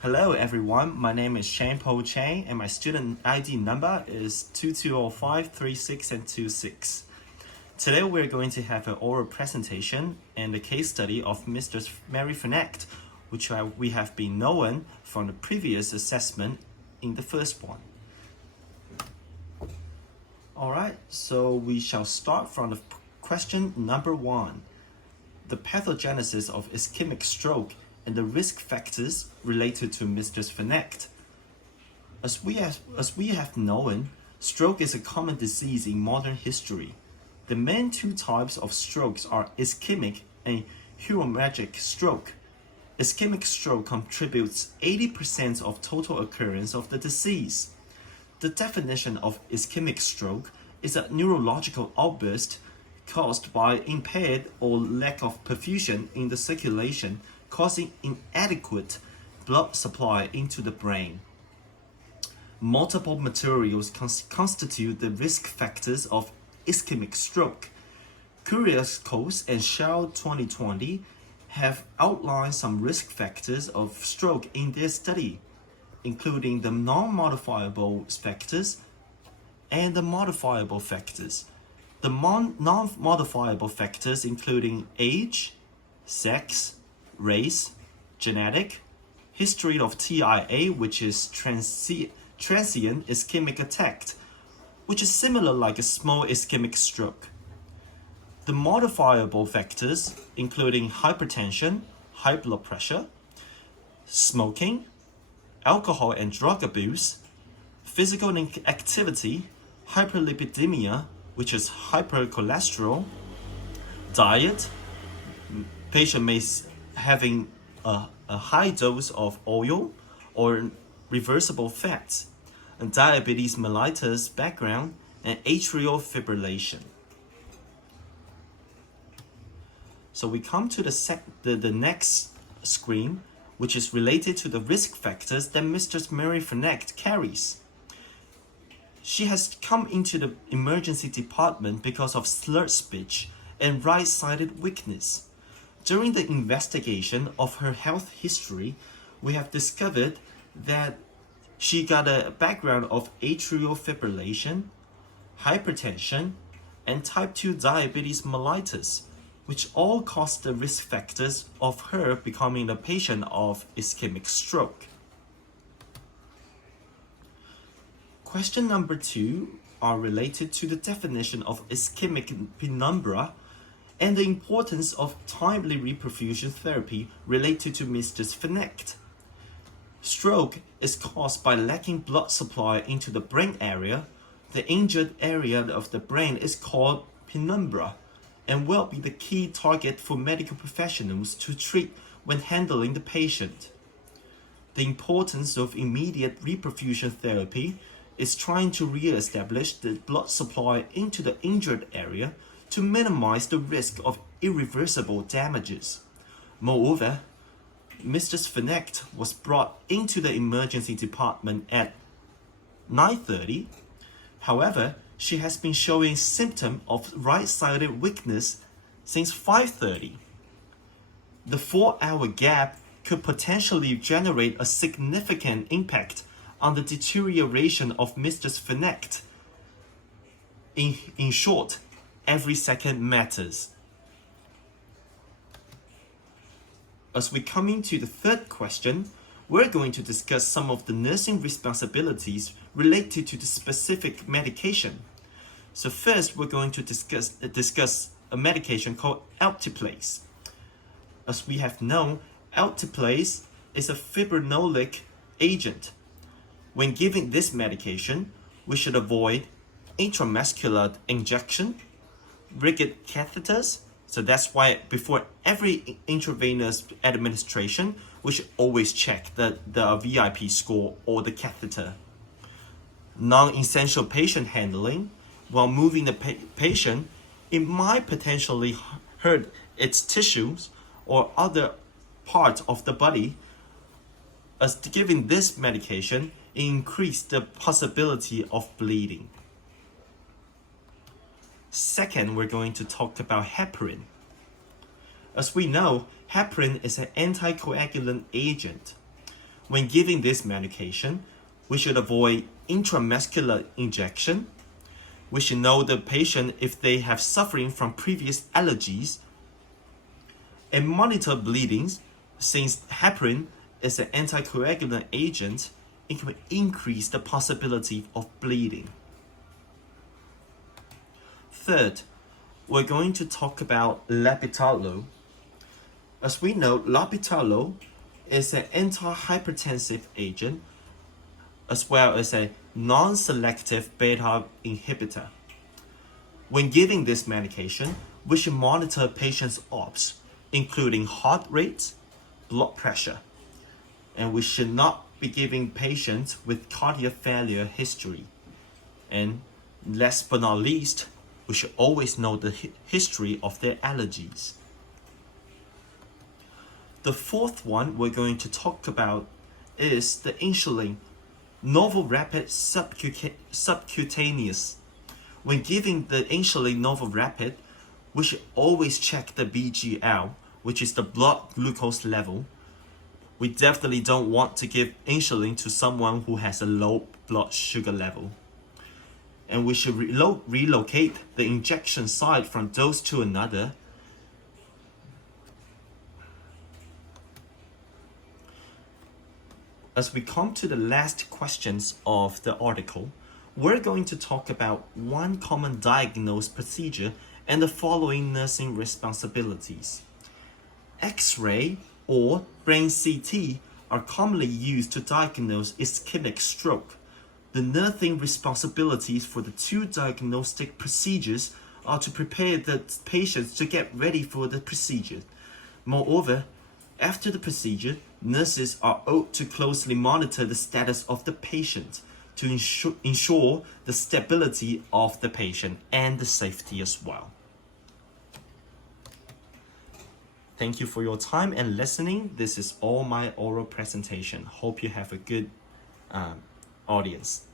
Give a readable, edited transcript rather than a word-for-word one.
Hello everyone, my name is Shane Po Chang and my student ID number is 220536 and 26. Today we're going to have an oral presentation and a case study of Mr. Mary Fnacht, which we have been known from the previous assessment in the first one. Alright, so we shall start from the question number 1. The pathogenesis of ischemic stroke and the risk factors related to Mr. Fnacht. As we have known, stroke is a common disease in modern history. The main two types of strokes are ischemic and hemorrhagic stroke. Ischemic stroke contributes 80% of total occurrence of the disease. The definition of ischemic stroke is a neurological outburst caused by impaired or lack of perfusion in the circulation, causing inadequate blood supply into the brain. Multiple materials constitute the risk factors of ischemic stroke. Kuriakose and Shell 2020 have outlined some risk factors of stroke in their study, including the non-modifiable factors and the modifiable factors. The non-modifiable factors including age, sex, race, genetic, history of TIA, which is transient ischemic attack, which is similar like a small ischemic stroke. The modifiable factors including hypertension, high blood pressure, smoking, alcohol and drug abuse, physical activity, hyperlipidemia, which is hypercholesterol, diet, patient may having a high dose of oil or reversible fats, and diabetes mellitus background, and atrial fibrillation. So we come to the next screen, which is related to the risk factors that Mr. Mary Fnacht carries. She has come into the emergency department because of slurred speech and right-sided weakness. During the investigation of her health history, we have discovered that she got a background of atrial fibrillation, hypertension, and type 2 diabetes mellitus, which all cause the risk factors of her becoming a patient of ischemic stroke. Question number 2 are related to the definition of ischemic penumbra and the importance of timely reperfusion therapy related to Mr. Fnacht. Stroke is caused by lacking blood supply into the brain area. The injured area of the brain is called penumbra and will be the key target for medical professionals to treat when handling the patient. The importance of immediate reperfusion therapy is trying to re-establish the blood supply into the injured area to minimize the risk of irreversible damages. Moreover, Mr. Fnacht was brought into the emergency department at 9:30. However, she has been showing symptoms of right-sided weakness since 5:30. The 4-hour gap could potentially generate a significant impact on the deterioration of Mr. Fnacht. In short, every second matters. As we come into the third question, we're going to discuss some of the nursing responsibilities related to the specific medication. So first, we're going to discuss a medication called Alteplase. As we have known, Alteplase is a fibrinolic agent. When giving this medication, we should avoid intramuscular injection, rigid catheters. So that's why before every intravenous administration, we should always check the VIP score or the catheter. Non-essential patient handling. While moving the patient, it might potentially hurt its tissues or other parts of the body. As giving this medication, it increases the possibility of bleeding. Second, we're going to talk about heparin. As we know, heparin is an anticoagulant agent. When giving this medication, we should avoid intramuscular injection. We should know the patient if they have suffering from previous allergies, and monitor bleedings, since heparin is an anticoagulant agent. It can increase the possibility of bleeding. Third, we're going to talk about labetalol. As we know, labetalol is an antihypertensive agent as well as a non-selective beta inhibitor. When giving this medication, we should monitor patients' OBS, including heart rate, blood pressure, and we should not be giving patients with cardiac failure history. And last but not least, we should always know the history of their allergies. The fourth one we're going to talk about is the insulin NovoRapid subcutaneous. When giving the insulin NovoRapid, we should always check the BGL, which is the blood glucose level. We definitely don't want to give insulin to someone who has a low blood sugar level. And we should relocate the injection site from dose to another. As we come to the last questions of the article, we're going to talk about one common diagnosed procedure and the following nursing responsibilities. X-ray or brain CT are commonly used to diagnose ischemic stroke. The nursing responsibilities for the two diagnostic procedures are to prepare the patients to get ready for the procedure. Moreover, after the procedure, nurses are ought to closely monitor the status of the patient to ensure the stability of the patient and the safety as well. Thank you for your time and listening. This is all my oral presentation. Hope you have a good audience.